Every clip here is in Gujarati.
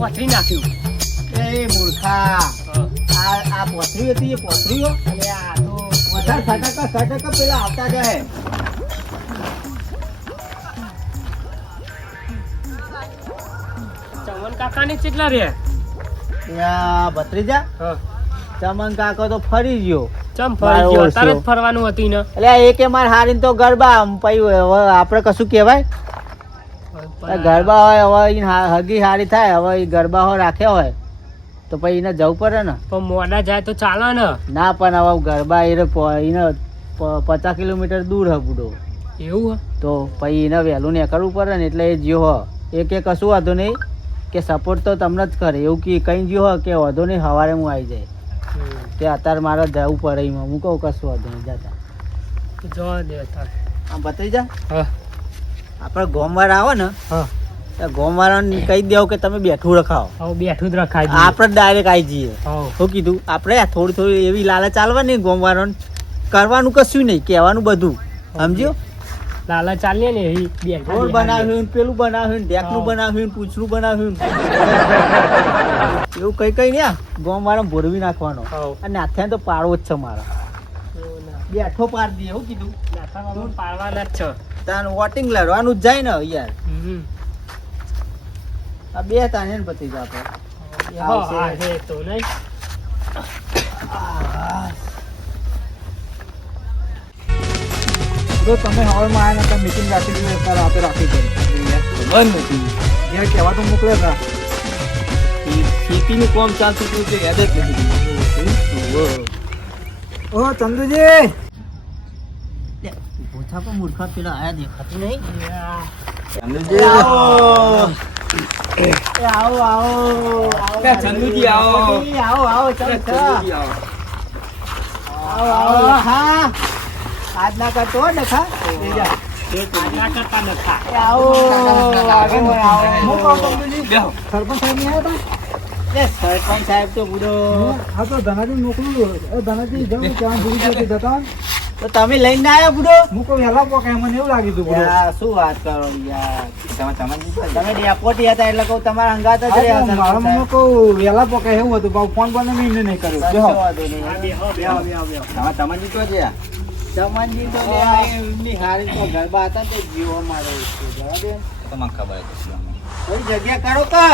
પોથરી નાખ્યું. એ મૂર્ખા આ પોથરી હતી એ પોથરીઓ અરે આ તો સટક પેલા આવતા જાય. ચમન કાકાને કેટલા રે? ત્યાં ભત્રીજા ચમન કાકો તો ફરી ગયો. ચમ ફરી ગયો? તારે જ ફરવાનું હતું ને. એટલે એકે માર હારીને તો ગરબા પછી હવે આપણે કશું કહેવાય? ગરબા હોય હવે હગી હારી થાય હવે ઈ ગરબા હોય રાખ્યા હોય તો પછી એને જવું પડે ને. પણ મોડા જાય તો ચાલે ને. ના પણ હવે ગરબા એને 50 કિલોમીટર દૂર હ બુડો. એવું તો પછી એને વહેલું નીકળવું પડે ને એટલે એ જ્યો હો એ કે કશું વાંધો નહીં કે સપોર્ટ તો તમને જ કરે એવું કે કઈ જ્યો હો કે વાંધો નહીં સવારે હું આવી જાય કે અત્યારે મારે જવું પડે એમાં હું કહું કશું વાંધો નહીં જતા જવા દે તારે. આમ બતાવી જા. હા આપણે ગોમવાળા આવે ને હા ગોમવાળાને કહી દેવું કે તમે બેઠું રખાવો. હવે બેઠું જ રખાય. આપણે ડાયરેક્ટ આવી જઈએ. હા શું કીધું આપણે થોડી એવી લાલચ ચાલવાની ગોમવાળાને કરવાનું કશું નહીં કહેવાનું બધું સમજ્યો. લાલા ચાલીએ ને એવી રોડ બનાવ્યું પેલું બનાવ્યું ડેકનું બનાવ્યું પૂછડું બનાવ્યું એવું કઈ ને ગોમવાળા ભોરવી નાખવાનો અને નાથે તો પાડવો જ છે મારા. બેઠો પાડ દઈએ શું કીધું પાડવાના જ છે. તાર વોટિંગ લડવાનું જ જાય ને યાર. આ બે તાને ને પતી જા આપણે તો નહીં. જો તમે હોલમાં આવ્યા ને મીટિંગ રાખી દીધી અત્યારે રાતે રાખી દીધી ઘેર કહેવા તો મોકલે હતા ખેતીનું કામ ચાલતું હતું તે યાદ જ નથી. ઓ ચંદુજી ભૂથા પણ મૂર્ખા પેલા આયા દેખાતું નહીં. ચંદુજી આવો આવો ચંદુજી આવો આવો ચંદુજી આવો. હા આજ ના કરતો નખા કરતા નખા. આવો સરપંચ સાહેબ નહીં આવ્યા સરપંચ સાહેબ તો બુડો હા તો ધનાજી મોકલું ધનાજી જવું ત્યાં ભૂલી ગયો જતા તો તમે લઈને આવ્યા બુડો. હું કોઈ વહેલા પોકાય મને એવું લાગ્યું હતું બધું શું વાત કરો યાર તમે ડેપોટી હતા એટલે કહું તમારા હંગાત જ રહ્યા. મારા મને કહું વહેલા પોકાય એવું હતું પણ ફોન પણ મેં એને નહીં કર્યો જો ચમનજી તો છે. ચમનજી તો એમની હારી તો ગરબા હતા તે જીવો મારે જવા દે તમને ખબર કોઈ જગ્યા કરો કે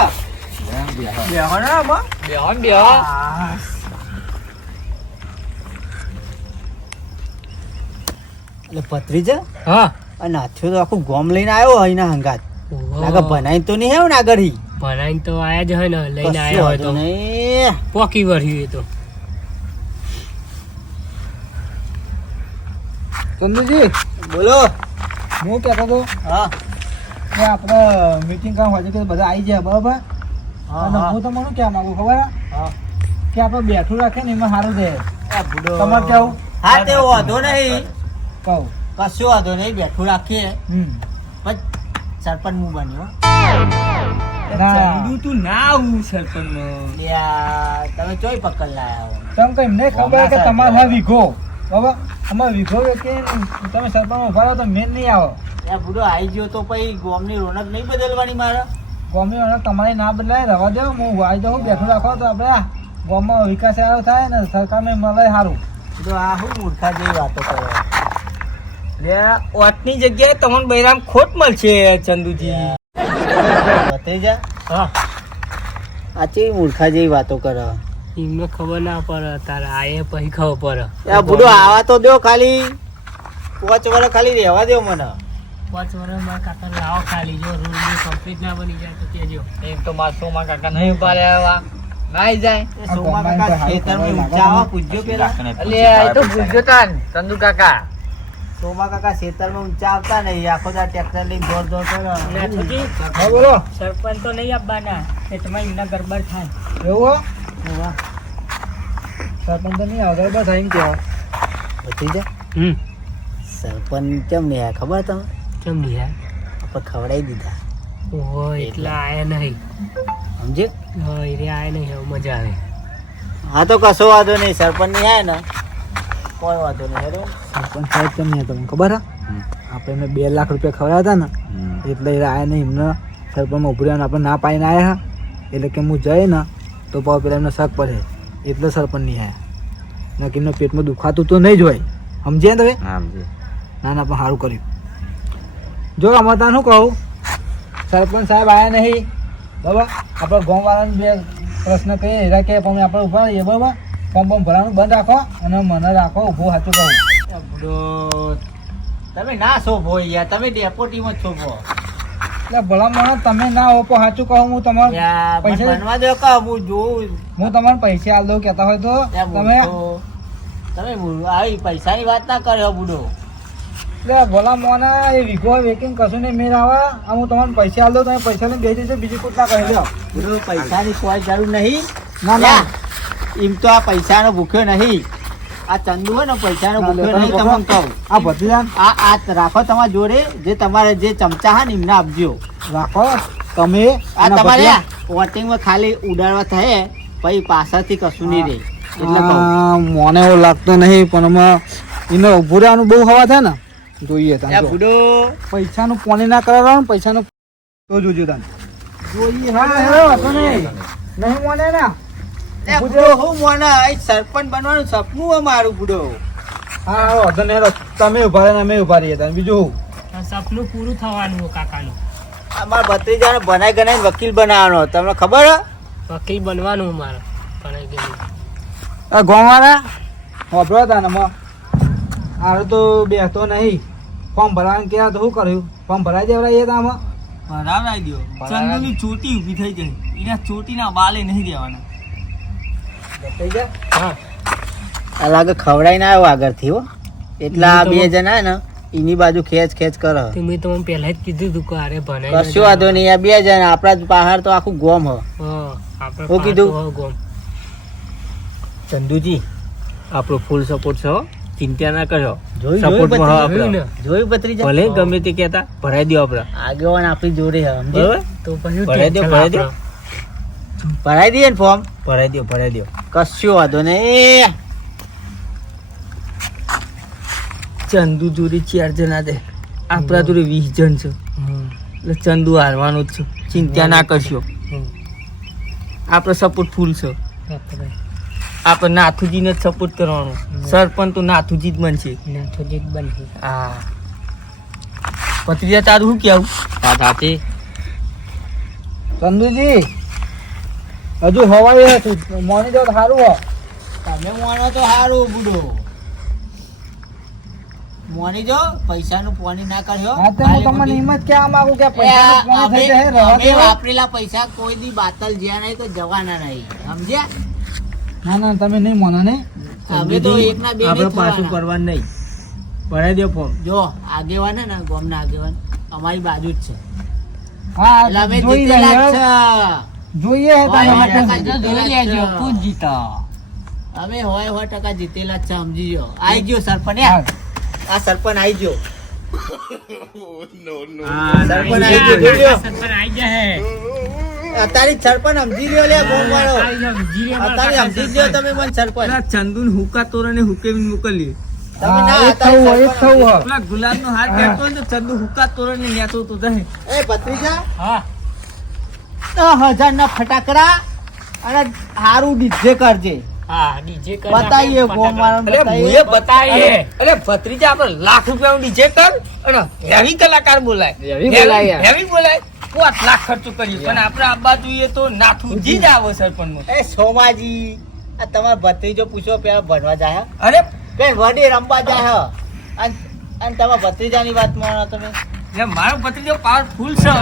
બેહો ને આમાં બેહો. એટલે ભત્રીજા હા અને હાથીઓ તો આખું ગોમ લઈને આવ્યો હોય એના હંગાત. લાગે ભણાઈ તો નહીં આવ્યો ને આગળ ભણાઈને તો આયા જ હોય ને લઈને આયા હોય તો નહીં પોકી વર્યું એ તો. ચંદુજી બોલો. હું કહેતો હતો હા કે આપણે મીટિંગ કામ હોય કે બધા આવી જાય બરાબર અને હું તમને કહેવા માંગુ ખબર કે આપણે બેઠું રાખે ને એમાં સારું રહે. તમારે કેવું? હા તે વાંધો નહીં કહું કશો વાંધો નહીં બેઠું રાખીએ પણ સરપંચ હું બન્યો. તું ના આવું સરપંચ તમે ચોય પકડ લાયા હો. તમે કઈ એમને ખબર કે તમારે હા વીઘો બરાબર અમારે વીઘો કે તમે સરપંચ ઉભા રહો તો મેન નહીં આવો. બુડો આવી ગયો તો પછી ગોમની રોનક નહીં બદલવાની મારે. ગોમની ઓળખ તમારી ના બદલાય રવા દો હું આવી જાઉં બેઠું રાખો તો આપણે આ ગામમાં વિકાસ સારો થાય ને સરકારને મળે સારું. તો આ શું મૂર્ખા જેવી વાતો કરો. ઓટની જગ્યાએ તમને બૈરામ ખોટ મળશે ચંદુજી. ભત્રીજા હા આ ચેવી મૂર્ખા જેવી વાતો કરે. એમને ખબર ના પડે તારે આયે પછી ખબર પડે. બુડો આવા તો દો ખાલી 5 વર્ષ ખાલી રહેવા દો મને. 5 વર્ષમાં કાકા લાવો ખાલી જો રોડ કમ્પ્લીટ ના બની જાય તો કેજો. એક તો મારા સોમા કાકા નહીં ઉભા રહ્યા નાઈ જાય. સોમા કાકા ખેતરમાં ઊંચા આવા પૂછજો પેલા. અલે આ તો ભૂલજો તાન ચંદુ કાકા. સોમા કાકા ખેતરમાં ઊંચા આવતા નહીં આખો દા ટ્રેક્ટર લઈને દોડ દોડ કરો. હા બોલો સરપંચ તો નહીં આપવાના એ તમારી એમના ગરબડ થાય. એવું સરપંચ તો નહીં આવે બસ આવીને કહેવા ભત્રીજા સરપંચ કેમ નહીં આયા ખબર તમે? કેમ નહીં આપણે ખવડાવી દીધા. ઓહો એટલા આયા નહીં સમજે? હા એ રે આયા નહીં હવે મજા આવે. હા તો કશો વાંધો નહીં સરપંચ નહીં આયા ને કોઈ વાંધો નહીં. સરપંચ સાહેબ કેમ નહીં તમને ખબર હા આપણે એમને 2 લાખ રૂપિયા ખવડાવ્યા હતા ને એટલે એ આયા નહીં એમને સરપંચમાં ઉભરી આપણે ના પાડીને આવ્યા એટલે કે હું જઈએ ને તો પાવ પેલા એમને શક પડે એટલે સરપંચ નહીં આવ્યા ના કે એમના પેટમાં દુખાતું તો નહીં જ હોય સમજ્યા તમે ના ના પણ સારું કર્યું જો આમાં તાર શું કહું સરપંચ સાહેબ આવ્યા નહીં બરાબર આપણે ગામવાળાને બે પ્રશ્ન કહીએ એરા કે પણ આપણે ઊભા રહીએ બરાબર ફોર્મ બોમ ભરવાનું બંધ રાખો અને મને રાખો ઊભું સાચું કહું બુડો તમે ના શોભો યાર તમે ડેપોટીમાં જ શોભો એટલે ભલા મને તમે ના હો પણ સાચું કહું હું તમારે યાર મને પૈસા બનવા દો કા હું જોઉં હું તમારે પૈસા આલ દઉં કહેતા હોય તો યાર તમે બુડો, તમે આવી પૈસાની વાત ના કર્યો બુડો. એટલે ભલા મને એ વીઘો વેકિંગ કશું નહીં મેળ આવે આ હું તમને પૈસા આલ દઉં તમે પૈસા લઈને બેસી જજો બીજી કૂટ ના કહી દો બુડો પૈસાની કોઈ જરૂર નહીં. ના ના એમ તો આ પૈસાનો ભૂખ્યો નહીં. આ ચંદુ હોય ને પૈસાનો ના, ભૂખ્યો નહીં. તમે તમને કહું આ ભત્રીજા આ રાખો તમારા જોડે જે તમારે જે ચમચા હા ને એમને આપજો. રાખો તમે આ અને તમારે ભત્રીજા, વોટિંગમાં ખાલી ઉડાડવા થાય પછી પાછળથી કશું નહીં રહે એટલે કહું. મને એવું લાગતું નહીં પણ અમે એને ઉભું રહેવાનું બહુ હવા થાય ને જોઈએ તમે યા જો. બુડો પૈસાનું પોણી ના કરાવવાનું પૈસાનું તો જોજો તમે જોઈએ હા હેરો હતો નહીં નહીં મને ના યા બુડો હું મોને આ સરપંચ બનવાનું સપનું છે મારું બુડો. હા હેરો હતો નહીં હેરો તમે ઉભા રહે ને અમે ઉભા રહીએ તમે બીજું હું આ સપનું પૂરું થવાનું છે કાકાનું. આ મારા ભત્રીજાને બનાઈ ગણાઈને વકીલ બનાવવાનો તમને ખબર હે? વકીલ બનવાનું છે મારે ભણાઈ ગયેલું. આ ગોવાળા વાપરો હતા ને આરે તો બેસતો નહીં ફોર્મ ભરવાનું ક્યાં તો શું કર્યું ફોર્મ ભરાઈ દેવડાવીએ તો આમાં ભરાવરાઈ દ્યો. ચંદુની ચોટી ઊભી થઈ જાય. એના ચોટીના બાલે નહીં દેવાના. થઈ જાય હા આ લાગે ખવડાઈને આવ્યો આગળથી હો. એટલા આ બે જણા ને એની બાજુ ખેંચ ખેંચ કરે. તે મેં તમને પહેલા જ કીધું હતું કે અરે ભણાઈ કશું વાંધો નહીં. આ બે જણા આપણા જ પહાડ તો આખું ગોમ હ. આપણે હું કીધું? પાછું ગોમ. ચંદુજી આપણો ફૂલ સપોર્ટ છે હો. ચિંતા ના કરજો. જોયું સપોર્ટમાં હો જોયું આપણો. ને. જોયું ભત્રીજા? ભલે ગમે તે કહેતા ભરાઈ દો આપણે આગેવાન આપણી જોડે હે સમજે? બરાબર તો પછી ભરાઈ દો, ટેન્શન ભરાઈ દો. આપણે. ભરાઈ દઈએ ને ફોર્મ. ભરાઈ દો કશું વાંધો નહીં. ચંદુ જોડે 4 જણા દે આપણા જોડે 20 જણ છે હમ. એટલે ચંદુ હારવાનો જ છે. ચિંતા ના કરશો. હમ. આપણો સપોર્ટ ફૂલ છે. આપણે આપણે નાથુજીને જ સપોર્ટ કરવાનો. સરપંચ તો નાથુજી જ બનશે. નાથોજી જ બનશે. હા ભત્રીજા તારું શું કેવું? સાચી. ચંદુજી હજુ હવાઈ હતું મોની જો સારું હો તમે મોનો તો સારું બુડો. મોની જો પૈસાનું પોની ના કર્યો. હા તો હું તમને એમ જ કહેવા માંગુ કે પૈસાનું પોણી થઈ જાય રહેવા અમે દો. વાપરેલા પૈસા કોઈ દી બાતલ જ્યાં નહીં કોઈ જવાના નહીં સમજ્યા? ના ના તમે નહીં મોનો ને અમે તો એકના બે આપણે નહીં પાછું થવાના. કરવાનું નહીં. ભરાઈ દો ફોર્મ. જો આગેવાન હે ને ગામના આગેવાન અમારી બાજુ જ છે. હા એટલે અમે જોઈ જીતેલા જ લઈએ છે. જોઈએ હોય તમે ટકા માટે. જીતેલા જ છે. કોણ જીતા? અમે હોય 100% જીતેલા જ છે સમજી ગયો. આઈ ગયો સરપંચ હા. આ સરપંચ આઈ ગયો. હા, સરપંચ નાઈ આઈ ગયો. ગયો. સરપંચ આઈ ગયા હે. અત્યારે જ સરપંચ સમજી લ્યો લે ગામ વાળો. આઈ જાઓ, જીરે મારા અત્યારે કાકા સમજી જ લ્યો તમે મને સરપંચ. પેલા ચંદુને હુકા તોરણે હુકેવીને મોકલીએ. તમે હા, ના એ જ હતા થવું હોય, એ જ સરપંચ. થવું હોય. પેલા ગુલાબનો હાથ બેઠો હોય ને તો ચંદુ હુકા તોરણે નેતો તો જાય. એ ભત્રીજા હા 10,000 ના ફટાકડા અને હારું ડીજે કરજે. હા ડીજે કર બતાઈએ ગામ વાળાને અરે બતાઈએ. મુએ બતાવીએ. અરે ભત્રીજા આપણે લાખ રૂપિયાનું ડીજે કર અને હેવી કલાકાર બોલાય. હેવી બોલાય. હેવી બોલાય. 5 લાખ ખર્ચો કરીએ પણ આપણે આબા જોઈએ તો નાથુજી જ આવો સરપંચમાં. એ સોમાજી આ તમારો ભત્રીજો પૂછો પેલા ભણવા જાય હે? અરે બેન વડી રમવા જાય હે. અને તમારા ભત્રીજાની વાત માનો તમે. જે મારો ભત્રીજો પાવરફુલ છે.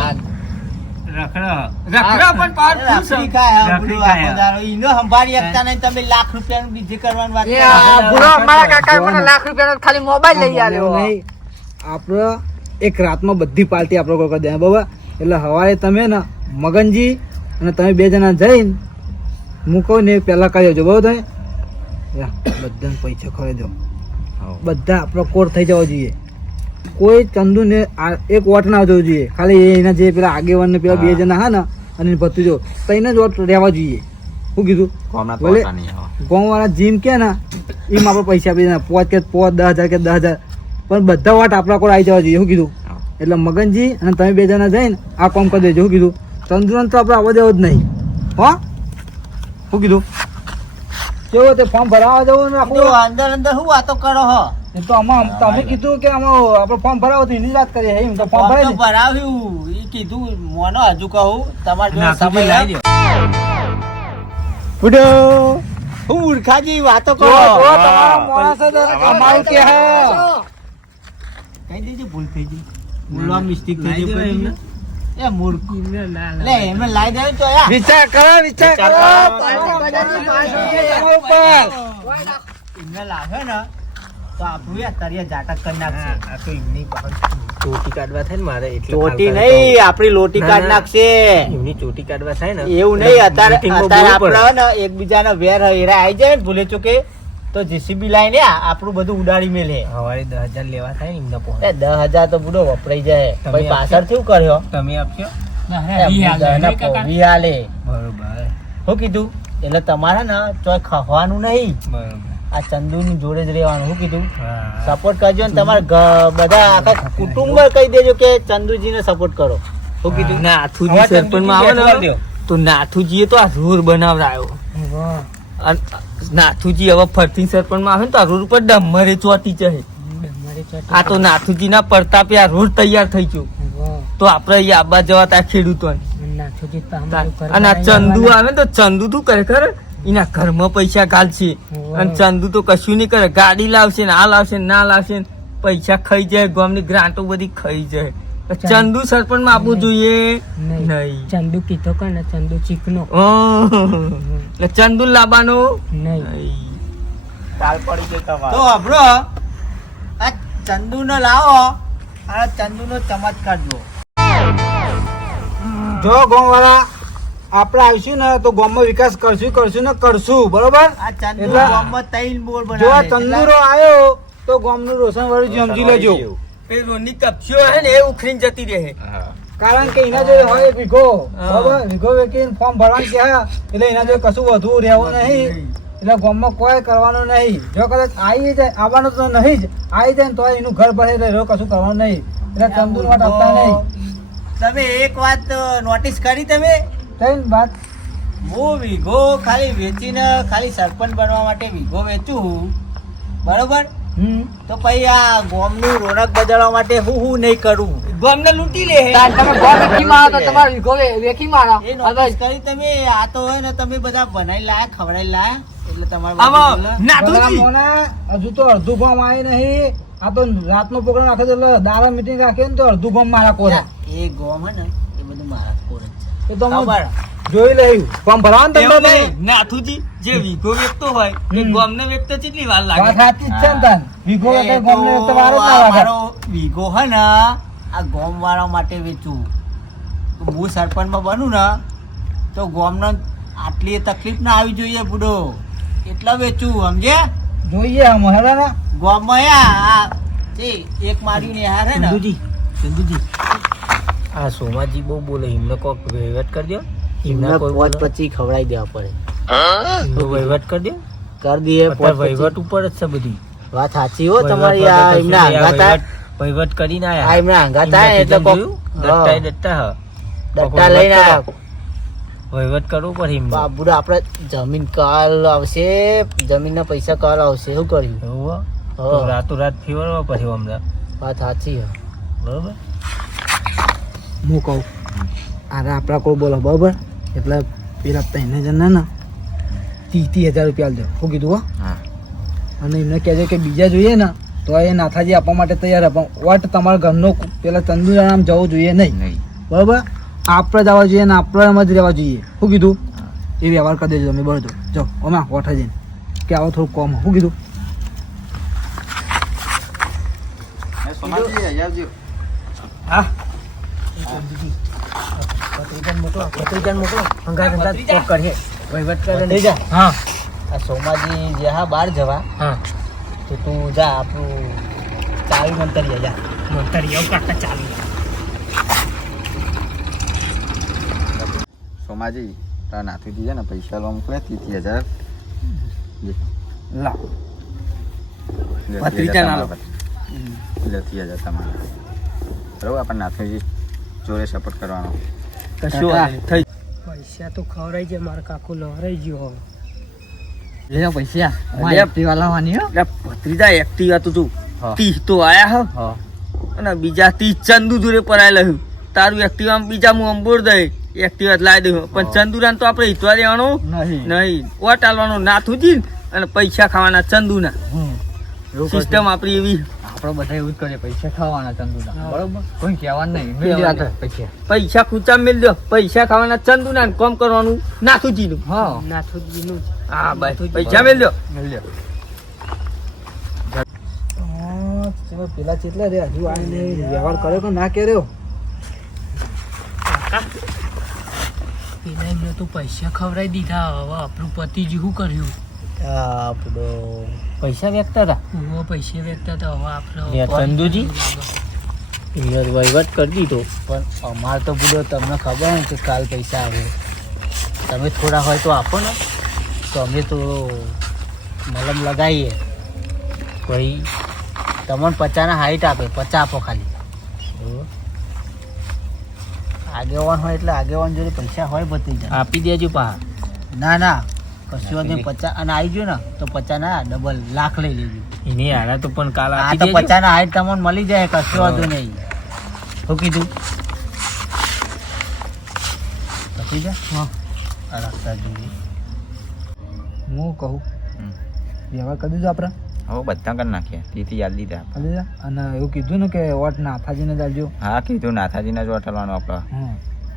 રખડા પણ પાવરફુલ રાખડી છે. ખાય હે, રાખડી બુડો ખાય. આખો દાડો. ઈનો સંભાળી શકતા નહીં તમે લાખ રૂપિયાનું બીજે કરવાની વાત એ કરો. આ બુડો અમારા કાકાએ મને લાખ રૂપિયાનો ખાલી મોબાઈલ નહીં. આપણે એક રાતમાં બધી પાર્ટી આપણે કોઈ કરી દે બાબા એટલે સવારે તમે ને મગનજી અને તમે 2 જણા જઈને હું કહું ને પહેલા કહી આવજો બરાબર તમે બધાને પૈસા ખરી દો બધા આપણો કોર થઈ જવો જોઈએ કોઈ ચંદુ ને એક વોટ ના આવવો જોઈએ ખાલી એના જે પેલા આગેવાન ને પેલા 2 જણા હા ને અને ભત્રીજો તઈને જ વોટ રહેવા જોઈએ શું કીધું ભલે ગામ વાળા જીમ કે ને એમ આપણે પૈસા આપી દે 5 કે 10,000 કે 10,000 પણ બધા વોટ આપણા કોલ આવી જવા જોઈએ શું કીધું એટલે મગનજી અને તમે 2 જણા જઈને આ કામ કરી દેજો શું કીધું ચંદુરન તો આપણે આવવા દેવો જ નહીં હો શું કીધું કેવો તે ફોર્મ ભરાવા જવું ને તો આખું અંદર અંદર શું વાતો કરો હો એ તો આમાં તમે કીધું કે આમાં આપણે ફોર્મ ભરાવો તો એની જ વાત કરીએ એમ તો ફોર્મ ભરાય ફોર્મ તો ને ભરાવ્યું ઈ કીધું મોનો હજુ કહું તમારે જો નાથુજી સમય લાવી બુડો હું મૂર્ખાજી વાતો કરો જો તમારા માણસ જ અમારું કે હે કઈ દેજે ભૂલ થઈ ગઈ બોલવા મિસ્ટેક થઈ ગઈ લાઈ દેવાય એ મૂર્ખ એમને ના લે લાવે. એમને લાઈ દેવ તો યાર વિચાર કરો વિચાર કરો એમને લાગે ને તો આપણું યાર તરિયા જાટક કરી નાખશે આ તો એમની ચોટી કાઢવા થાય ને મારે એટલે ચોટી ખાવ નહીં આપડી લોટી ના, કાઢ ના. નાખશે એમની ચોટી કાઢવા થાય ને એવું નહીં અત્યારે meeting માં અત્યારે બોલવું પડે. આપણે ને એકબીજાના વેર હેરા આવી જાય ને ભૂલે ચૂકે તો જેસીબી લાઈને આપણું બધું ઉડાડી મેલે હવારે 10,000 લેવા થાય ને એમના એ 10,000 તો બુડો વપરાઈ જાય તમે પછી પાછળ આપશો? શું કર્યો તમે આપશો અરે, વી હાલે, નહીં કાકા? વી હાલે બરોબર શું કીધું એટલે તમારે ને ચોય ખવાનું નહીં બરોબર આ ચંદુની જોડે જ રહેવાનું શું કીધું હા સપોર્ટ કરજો ને તમારા બધા આખા કુટુંબ કહી દેજો કે ચંદુજીને સપોર્ટ કરો શું કીધું નાથુજી હવે સરપંચમાં આવે ચંદુજી ને તો નાથુજીએ તો આ રોડ બનાવડાયો અને નાથુજી હવે ફરતી સરપંચમાં આવે ને તો આ રોડ ઉપર ડમરે ચોટી છે મારી ચોટી. આ તો નાથુજીના પ્રતાપે આ રોડ તૈયાર થઈ ગયો વાહ. તો આપણે અહીંયા આબા જવા ત્યાં ખેડૂતોને નાથુજી તો અમારું ઘર અને આ બનાવી ચંદુ આવવાના. આવે ને તો ચંદુ તું કરે ખરે એના ઘરમાં પૈસા ઘાલશે વાહ. અને ચંદુ તો કશું નહીં કરે ગાડી લાવશે ને આ લાવશે ને ના લાવશે ને પૈસા ખાઈ જાય ગામની ગ્રાન્ટો બધી ખાઈ જાય ચંદુ સરપંચ માં આપવું જોઈએ નહીં. નહીં ચંદુ કીધો કે ને ચંદુ ચીકનો એટલે ચંદુ લાવવાનો નહીં. તાલ પડી ગઈ તમારે તો હબળો આ ચંદુને લાવો અને ચંદુનો ચમત્કાર જુઓ જો ગામવાળા આપણે આવીશું ને તો ગામમાં વિકાસ કરશું ને કરશું બરોબર આ ચંદુ એટલે- ગામમાં તૈન બોર જો આ બનાવે તંદુરો આવ્યો તો ગામનું રોશન વાળું સમજી લેજો પેલોની કપશીઓ હે ને એ ઉખડીને જતી રહે કારણ કે એના જોડે હોય એક વીઘો હા. બરોબર વીઘો વેચીને ફોર્મ ભરવાનું કે એટલે એના જોડે કશું વધુ રહેવું નહીં એટલે ગામમાં કોઈ કરવાનું નહીં જો કદાચ આવી જાય આવવાનું તો નહીં જ આવી જાય ને તો એનું ઘર ભરે રહ્યો કશું કરવાનું નહીં એટલે તંદુર માટે આપતા નહીં તમે એક વાત નોટિસ કરી તમે થઈ ને વાત હું વીઘો ખાલી વેચીને ખાલી સરપંચ બનવા માટે વીઘો વેચું બરોબર તો પછી આ ગોમનું રોનક બદલવા માટે હું નહીં કરું ગામને લૂંટી લે એ નોટિસ કરી તમે આ તો હોય ને તમે બધા બનાવી લાયા ખવડાવી લાયા એટલે તમારે આમાં બધું નાથુજી હજુ તો અડધું ગામ આવી નહીં આ તો રાતનો પ્રોગ્રામ રાખે એટલે દાડા મીટિંગ રાખે ને તો અડધું ગામ મારા કોરા એ ગોમ હે ને એ બધું મારા કોર જ એ તો છે હું ખબર? જોઈ લઈ ફોર્મ ભરવાનું એવું તમને નહીં. નાથુજી જે વીઘો વેચતો હોય એ હમ. ગામને વેચતો કેટલી વાર વાત લાગે સાચી જ છે ને તાન વીઘો એ વગર તો ગામને તો વાર જ ના આ લાગે મારો વીઘો હે ને આ ગોમ વાળા માટે વેચું તો હું સરપંચમાં બનું ને તો ગોમને આટલી તકલીફ ના આવી જોઈએ બુડો એટલા વેચું સમજે જોઈએ આમ હેડા ને ગોમમાં આ જે એક માર્યું ને હાર હે ને ચંદુજી આ સોમાજી બહુ બોલે એમને કોક વહીવટ કરી દો એમને એમના કોઈ પોચ પછી ખવડાવી દેવા પડે એમનો વહીવટ કરી દો કરી દઈએ અત્યારે વહીવટ ઉપર જ છે બધી વાત સાચી હો તમારી આ એમના આંગા વહીવટ કરીને આ આયા એમના આંગા થાય એટલે કોક દટ્ટા દટ્ટા હા ડટ્ટા લઈને આયા વહીવટ કરવો પડે એમને બાબુડો આપણે જમીન કાલ આવશે જમીનના પૈસા કાલ આવશે શું કર્યું એવું હો? હા. તો રાતોરાત ફેરવવા પડે હમણાં વાત સાચી છે બરોબર હું કહું અરે આપણા કોઈ બોલો બરોબર એટલે પેલા તઈને જણા ને 30,000 રૂપિયા આલજો શું કીધું હો હા અને એમને કહેજો કે બીજા જોઈએ ને તો એ નાથાજી આપવા માટે તૈયાર પણ વટ તમારા ઘરનો પેલા તંદુરા નામ જવું જોઈએ નહીં નહીં બરોબર આપણે જવા જોઈએ ને આપણે જ રહેવા જોઈએ શું કીધું એ વ્યવહાર કરી દેજો તમે બરોબર જો ઓમાં ઓઠા જઈને કે આવો થોડું કોમ શું કીધું હા વહીવટ કરે થઈ જા હા આ સોમાજી જે હા બહાર જવા હા તો તું જા આપણું ચાવી મંતરીએ જા મંતરીઓ કરતા ચાલુ. સોમાજી તારા નાથુજી છે ને પૈસા લો મોકલે 30,000 લાવ ભત્રીજા ના લો. 30,000 તમારા બરાબર આપણે નાથુજી જોડે સપોર્ટ કરવાનો કશું વાંધો નહીં. થઈ પૈસા તો ખવડાઈ જાય, મારા કાકુ લહરાઈ ગયો હવે. લે પૈસા લે. એક્ટિવા લાવવાની હો એટલે ભત્રીજા એક્ટિવા તો તું હા. 30 તો આયા હ હા અને બીજા 30 ચંદુ જોડે પરાયેલા હું તારું એક્ટિવા બીજા હું અંબોર દે એક્ટિવા લાવી દઉં પણ ચંદુરાન તો આપણે હિતવા દેવાનો નહીં નહીં ઓટ આલવાનો નાથુજી અને પૈસા ખાવાના ચંદુના એવું સિસ્ટમ આપણી એવી આપણે બધા એવું જ કરીએ પૈસા ખાવાના ચંદુના હા. બરોબર કોઈ કહેવાનું નહીં કહેવાનું મેં નહીં. પૈસા પૈસા ખૂચા મેલ દો પૈસા ખાવાના ચંદુના ને કોમ કરવાનું નાથુજીનું હા નાથુજીનું હા ભાઈ પૈસા મેલ દો મેં લ્યો. ચલો પેલા ચેટલા રે હજુ આવીને વ્યવહાર કર્યો કે ના કર્યો? એને મેં તો પૈસા ખવડાવી દીધા, હવે આપણું પતિજી શું કર્યું? આપણો પૈસા વેચતા હતા હું પૈસા વેચતા હતા, હવે લે, આપણે ચંદુજી? એ વહીવટ કરી દીધો પણ અમારે તો બધો તમને ખબર ને કે કાલ પૈસા આવે, તમે થોડા હોય તો આપો ને, તો અમે તો મલમ લગાવીએ. કોઈ તમને 50 હાઈટ આપે, 50 આપો ખાલી. બરોબર? આગેવાન હોય એટલે આગેવાન જોડે પૈસા હોય બધી જાય. આપી દેજો પા. ના ના કશું વાંધો નહીં. 50 અને આવી ગયો ને તો 50 ના ડબલ લાખ લઈ લેજો. એની હારા તો પણ કાલ આ આપી તો દેજો. 50 ના હાઈટ તમને મળી જાય, કશું વાંધો નહીં. શું કીધું? લખી જા. આ રાખતા જોઈએ. હું કહું હમ. વ્યવહાર કરી દીધો આપણે હવે બધા કરી નાખ્યા તેથી યાદ લીધા આપણે. કરી દીધા? અને એવું કીધું ને કે વોટ નાથાજીને જ આપજો. હા કીધું નાથાજીને જ વટાડવાનું આપણે.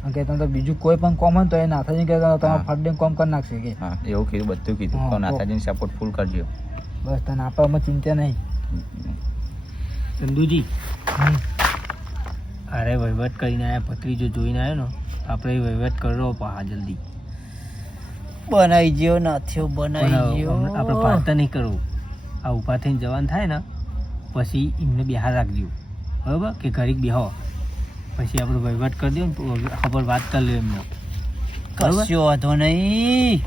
અને કે તમે તો બીજું કોઈ પણ કોમ હોય ને તો એ નાથાજી કે તમે હા. ફટ દઈને કોમ કરી નાખશે કે હા એવું કીધું બધું કીધું હા, તો તો. નાથાજીને સપોર્ટ ફૂલ કરજો. બસ તને આપવામાં ચિંતા નહીં. ચંદુજી, અરે વહીવટ કરીને આયા, ભત્રીજો જોઈને આવ્યો ને, આપણે વહીવટ કરો પા જલ્દી. બનાવી ગયો નાથ્યો, બનાવી આપણે ગયો. પાર્તા નહીં કરવું. આ ઊભા થઈને જવાન થાય ને પછી એમને બિહાર રાખજો, બરાબર? કે ઘડીક બેહો, પછી આપણે વહીવટ કરી દો ને ખબર વાત કરી લો એમને, બરાબર? કશો વાંધો નહીં.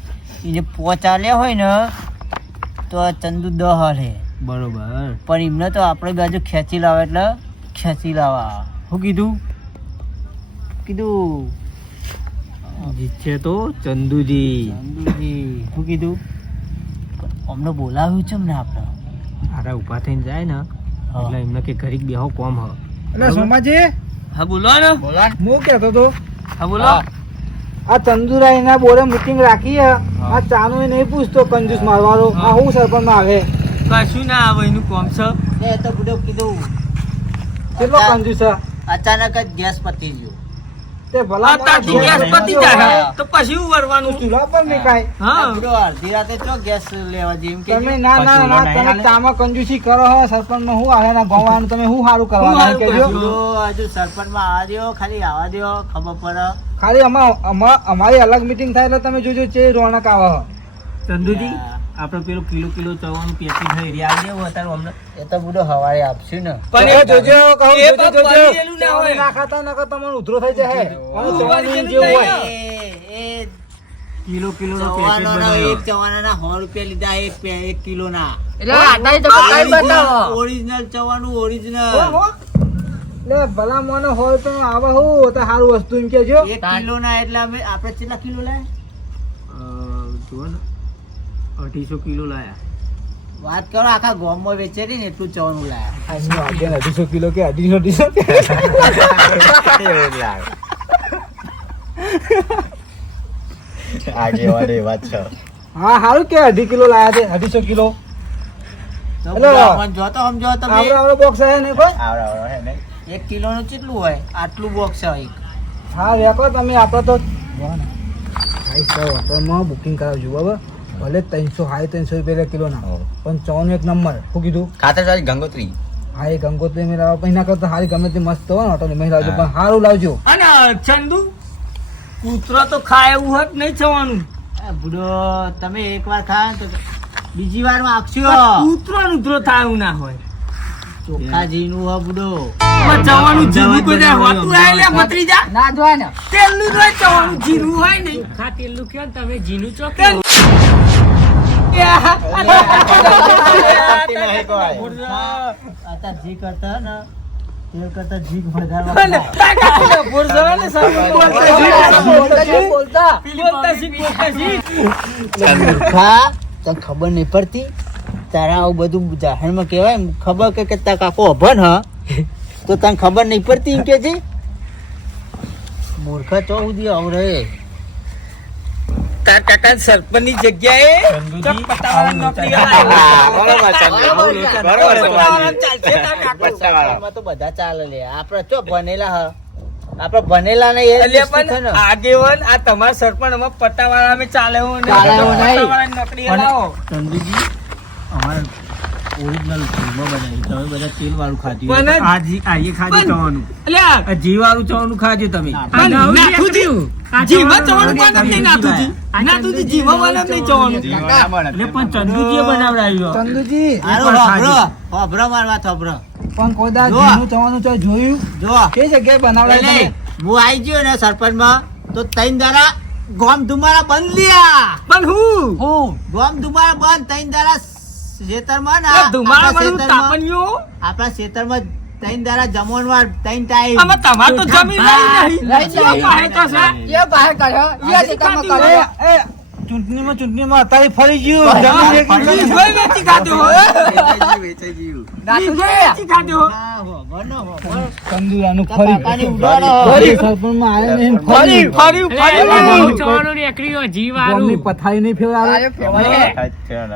એને પહોંચાડ્યા હોય ને તો આ ચંદુ 10 હાલે, બરોબર. પણ એમને તો આપણે બાજુ ખેંચી લાવે એટલે ખેંચી લાવવા. શું કીધું? કીધું જીતશે તો ચંદુજી. ચંદુજી શું કીધું? અમને બોલાવ્યું છે ને આપણે. આરા ઊભા થઈને જાય ને હા. એટલે એમને કે ઘડીક બેહો કોમ હ. એટલે સોમાજી હા બોલો ને હું કહેતો હતો હા બોલો આ ચંદુરાઈ ના બોરે મીટિંગ રાખી હે. આ ચાનો નહીં પૂછતો કંજૂસ મારવાળો. આ હું સરપંચ માં આવે કશું ના આવે એનું કોમ છે. એ તો બુડો કીધું કેટલો કંજૂસ છે અચાનક જ ગેસ પતી ગયો. તે ભલા તારથી ગેસ પતી જાય તો પછી હું વરવાનું? ચૂલા પર નહીં કાંઈ. હા બુડો અડધી રાતે ચો ગેસ લેવા જઈએ એમ કે તમે ના ના ના તમે ચામાં કંજૂસી કરો હો. સરપંચ માં હું આવે ના ગોવાનું તમે હું સારું હું કરવાનું સારું કહેજો. બુડો હજુ સરપંચ માં આવવા દ્યો, ખાલી આવવા દ્યો, ખબર પડે. ખાલી અમારી અલગ મીટિંગ થાય એટલે તમે જોજો છે રોનક આવે હો. ચંદુજી, આપણે પેલું કિલો ચવાનું પેટી થઈ રહ્યા દેવું અત્યારે અમને. એ તો બુડો હવારે આપશું ને. પણ એ જોજો કહું એ જોજો પણ જોજો. બનેલું ના હોય. ના ખાતા નકર તમને ઉધરો થઈ જાય. અને ઉધરો ચવાણી બનેલું જેવું નહીં. હોય. એ કિલો નો પેકેટ ચવાનાના બનાવ્યો. એક ચવાનાના 100 રૂપિયા લીધા, એક કિલોના. ઓરિજિનલ ચવાનું ઓરિજિનલ. હો? લે ભલા મને હોય તો આવે હું તો સારું વસ્તુ એમ કેજો. 1 કિલોના એટલે આપણે કેટલા કિલો લાયા? જુઓ ને 250 કિલો લાયા. વાત કરો, આખા ગામમાં વેચે ને એટલું ચવાનું લાયા. 250 કિલો કે 250 એવું જ લાગે. આગેવાન એ વાત છે. હા સારું કે 2.5 કિલો લાયા છે. 250 કિલો તો હેલો. આપણને જો તો સમજો તમે. આવડો બોક્સ છે ને કોઈ. આવડે આવડે હે ને 1 કિલોનું કેટલું હોય? આટલું બોક્સ હોય એક. હા વેકલો તમે આપણે તો હાઈ સર હોટલમાં બુકિંગ કરાવજો બરાબર. ભલે 300 રૂપિયા કિલો ના હો. પણ ચવાનું એક નંબર. શું કીધું? ખાતર સારી ગંગોત્રી હા એ ગંગોત્રી મેં લાવો પણ એના કરતા સારી ગમે તે મસ્ત હોય ને હોટલ મેં લાવજો પણ સારું લાવજો. અને ચંદુ કૂતરો તો ખાય એવું હોત નહીં થવાનું. આ બુડો તમે એકવાર ખાય ને તો બીજી વાર માં આપશો. કૂતરો ને ઉતરો થાય એવું ના હોય. ચોખ્ખા જીનું હો બુડો. આમાં જવાનું જીરું કોઈ જાય હોતું આય લે ભત્રીજા. ના જોવાય ને. તેલનું જ હોય જવાનું જીરું હોય નહીં. ચોખ્ખા તેલનું કયો ને તમે જીનું ચોક તેલ- અત્યારે જે કરતા ને તેલ કરતા જીભ વધારે અને તાર કાકાને ભૂર જવા ને સરપંચ બોલતા મૂર્ખા, તને ખબર નહીં પડતી તારા આવું બધું જાહેરમાં કહેવાય ખબર કે તાર કાકો અભણ હ તો તને ખબર નહીં પડતી એમ કે છે મૂર્ખા તો સુધી આવરે તાર કાકા સરપંચ ની જગ્યાએ ચંદુજી, ચક પટાવાળા નોકરી એમાં તો બધા ચાલે લે આપણે ચો ભણેલા હ આપણે ભણેલા નહીં એ એટલે નિશ્ચિત પણ હે ને. આગેવાન આ તમારા સરપંચ અમે પટ્ટાવાળા અમે ચાલે એવું નહીં. ચાલે એવું નહીં. પટ્ટાવાળાની નોકરી લાવો. ચંદુજી અમારે ઓરિજિનલ ફિલ્મો બનાવી તમે બધા તેલ વાળું ખાધું પણ- આ એ ખાધું પણ- ચવાનું અલ્યા, આ ઘી વાળું ચવાનું ખાધું તમે પણ નાથુજી, જીમાં ચવાનું પણ નથી નાથુજી. નાથુજી જીમાં વાળા નહીં ચવાનું. એટલે પણ ચંદુજીએ બનાવડાવ્યું ચંદુજી હારું હોભળો, હોભળો મારી વાત હોભળો. પણ કોઈ દા જો. ઘીનું ચવાનું ચોય જોયું જો કઈ જગ્યાએ બનાવડાય એટલે તમે? હું આવી ગયો ને સરપંચમાં તો તૈન દાડા ગોમ ધુમારા બંધ લ્યા પણ હું હું ગોમ ધુમારા બંધ તૈન દાડા ખેતરમાં ને આ ધુમાડા આપણા વાળું ખેતરમાં- તાપણિયું? આપણા ખેતરમાં તૈન દાડા જમણવાર તૈન ટાઈમ આમાં તમારે તો જમીન રહી નહીં. રહી નહીં. પાસે કશે? એ, ચૂંટણીમાં અત્યારે ફરી ગયું જમીન વેચી ગયું. લીધોય વેચી ખાધો હોય. લીધોય વેચી ખાધો હોય. ચંદુરાનું કાકાની ફરી ઉડાડો. ફરી સરપંચમાં આયા નહીં ને ફરી ગામની પથારી નહીં ફેરવાવે.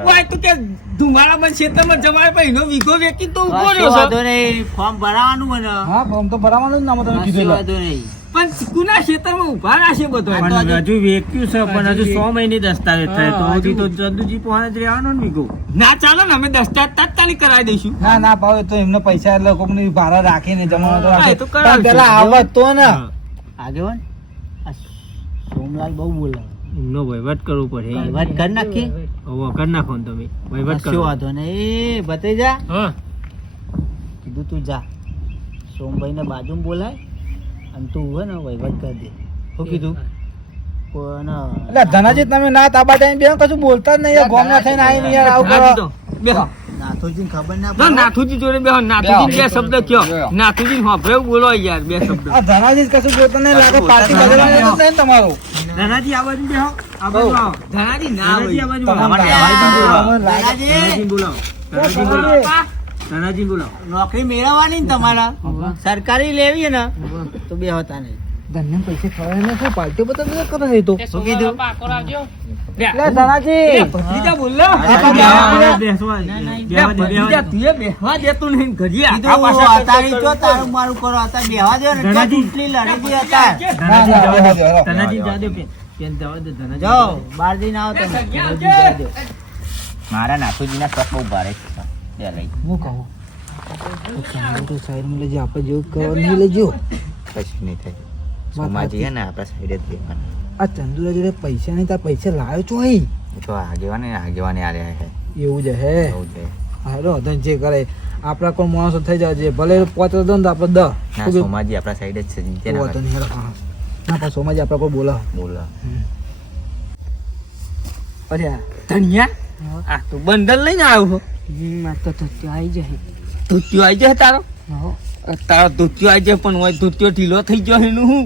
ઓય તું કે ધુમાડામાં ખેતરમાં જમાય પછી એનો વીઘો વેચી તો ઉભો કશો રહ્યો છે. વાંધો નહીં. ફોર્મ ભરાવાનું મને હા ફોર્મ તો ભરાવાનું જ ને આમાં તમે કશો કીધેલું. વાંધો નહીં. પણ ચીકુના ખેતરમાં ઉભા રહેશે બધો. પણ હજુ વેચ્યું છે પણ હજુ 100 મહિને દસ્તાવેજ થાય તો હજી તો ચંદુજી પોહાને જ રહેવાનો ને વીઘો ના ચાલો ને અમે દસ્તાવેજ તાત્કાલિક કરાવી દઈશું. ના ના ભાવે તો એમને પૈસા એટલે કોકની ભાડા રાખીને જમાનો તો હા, રાખે. એ તો કરાવશું. પણ પેલા આવત તો ને આગેવાન આ સોમલાલ બહુ બોલે એમનો વહીવટ કરવો પડે વાત કરી નાખીએ હવે કરી નાખો ને તમે વહીવટ કશો કરો વાંધો નહીં. એ ભત્રીજા હા કીધું તું જા સોમભાઈ ને બાજુમાં બોલાય અને તું હોય ને વહીવટ કરી દે શું કીધું પણ એટલે ધનાજી તમે ના તાબા ટાઈમ બે કશું બોલતા જ નહીં યાર ગોમના થઈને આવીને યાર આવું કરો. બેહો. નાથોજીને ખબર ના જો પડે. નાથુજી જોડે બેહો. નાથુજી બે શબ્દ કયો. નાથુજી હોભળે બોલો યાર બે શબ્દ. આ ધનાજી જ કશું બોલતા નહીં લાગે પાર્ટી બદલવાની નથી ને તમારું. નાનાજી આ બાજુ બેહો આ બાજુ આવો ધનાજી ના નાનાજી આ હોય. બાજુ તમારે આવો. લાગે. નાનાજી બોલાવો નાનાજી બોલાવો નાનાજી બોલાવો નોકરી મેળવવાની ને તમારા સરકારી લેવી ને તો બે હોતા નહીં. ધનને પૈસે ખવાય ને શું પાર્ટી બદલ નહીં કરે છે એ તો. શું કીધું લે ધનાજી ભત્રીજા બોલ લો. બેસવા ના, ના, બેહવા દે, બેહવા ભત્રીજા દે. તુંએ બેહવા દેતું નહીં ઘડીએ. આ કીધું પાછા અતારી ચો તારું મારું કરો અત્યારે બેહવા દો ને ચો ધનાજી. ચૂંટણી લડેલી અત્યારે. ના, ના, ધનાજી જવા દે. જવા દે. ધનાજી જવા દે પેન. પેન જવા દે, ધનાજી જાઓ જવા દે. બાર દિન આવો તમે ધનાજી ધનાજી જવા દો. મારા નાથુજીના શોખ બહુ ભારે છે બે લઈ હું કહું તો ચાલો તો સાઈડમાં લેજો આપણે જેવું કરવાનું નહીં લેજો. કશું નહીં થાય સોમાજી હે ને આપણા સાઈડે જ રહેવાના આ ચંદુરા જોડે પૈસા નહીં તાર પૈસા લાવ્યો છો અહીં એ તો આગેવાને આગેવાને આ રહ્યા છે એવું જ હે એવું છે હાલો ધન જે કરે આપણા કોઈ માણસો થઈ જાય છે ભલે પોતે દો ને તો આપણે દસ ના સોમાજી આપણા સાઈડે જ છે ચિંતા ના વાંધો કરે. નહીં, હેડો, હા. ના પણ સોમાજી આપણે કોઈ બોલા બોલો અરે ધનિયા આ તો બંડલ લઈને આવ્યો છો. ધોતિયો આવી જાય તારો તારો ધોતિયો આવી જાય પણ હોય ધોતિયો ઢીલો થઈ ગયો એનું હું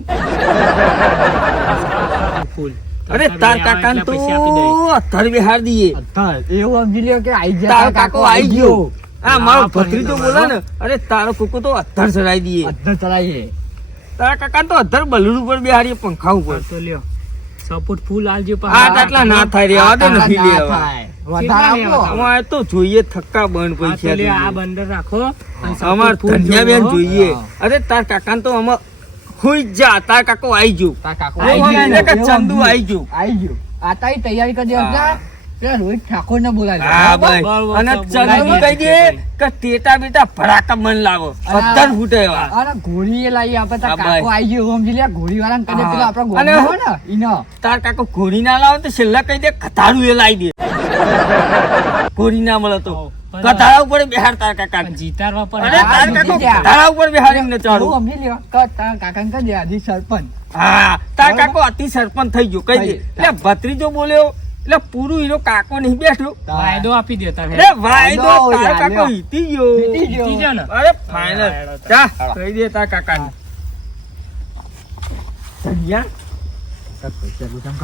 અરે તાર કાકા તો અથર બિહાર દઈએ એવું સમજી લ્યો કે આઈ તારો કાકો આવી ગયો આ મારો ભત્રીજો બોલે ને અરે તારો કુકુ તો અથર ચડાવી દઈએ ચલાવીએ તારા કાકા તો અથર બલૂન ઉપર બેહાડીએ પંખા ઉપર તો લ્યો સપોર્ટ ફૂલ આલજો આ આટલા ના થાય રે આ દે નથી લેવા વધારે આપો અમારે તો જોઈએ થક્કા બંધ પૈસા આ જોઈએ. બંદર રાખો અને અમાર support full ધનિયા બેન જોવો. જોઈએ અરે તાર કાકા તો અમાર હુઈ જ જા તાર કાકો આઈ ગયો આઈ ગયો. ચંદુ આઈ ગયો આવી ગયો આ તારી તૈયારી કરી દેવા પેલા રોહિત ઠાકોર ને બોલાવી હા ભાઈ અને ચંદુ કહી દે કે ટેટા બેટા ભડાકા મન લાવો અત્તર ફૂટે એવા અરે ઘોડી એ લાવી આપણે હા, ભાઈ. આવી ગયો સમજી લે ઘોડી વાળાને કદે હા. પેલો આપણો અને ગોળો હોય ને ઈનો તાર કાકો ઘોડી ના લાવો તો છેલ્લા કહી દે કથારું એ લાવી દે ઘોડી ના મળે તો કથારા ઉપર બેહાર તાર કાકા જીતાડવા પર અરે તાર કાકો કથારા ઉપર બેહારીને ચાડું હું સમજી લ્યો કે તારા કાકાને કહી દે આજી સરપંચ હા તાર કાકો અતિ સરપંચ થઈ ગયો કહી દે એટલે ભત્રીજો બોલ્યો એટલે પૂરું હીરો કાકો નહીં બેઠો. વાયદો આપી દેતા અરે વાયદો વાયદો તારો યાર, કાકો લ્યો. જીતી ગયો ને અરે ફાઇનલ જા કહી દે તાર કાકાને. ધનિયા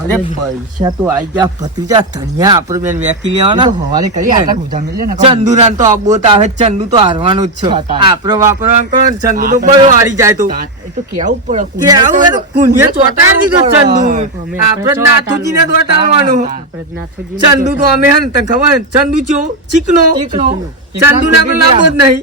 અરે પૈસા તો આઈ ગયા ભત્રીજા. ધનિયા આપણે બેન વેકી લેવાના. હવારે કરી આટલા ગુજા મેલે ને ચંદુરાન તો અબોત આવે, ચંદુ તો હારવાનું જ છે. આપડે વાપરવાનું કરો ને ચંદુ તો બયો હારી જાય તો એ તો કેવું પડે કે આવું હોય તો કુંડિયા ચોટાડી દીધો ચંદુ. આપડે નાથુજીને જ વટાડવાનું. ચંદુ તો અમે હે ને તને ખબર ચંદુ ચો ચીકનો ચંદુ ના તો લાભો જ નહીં.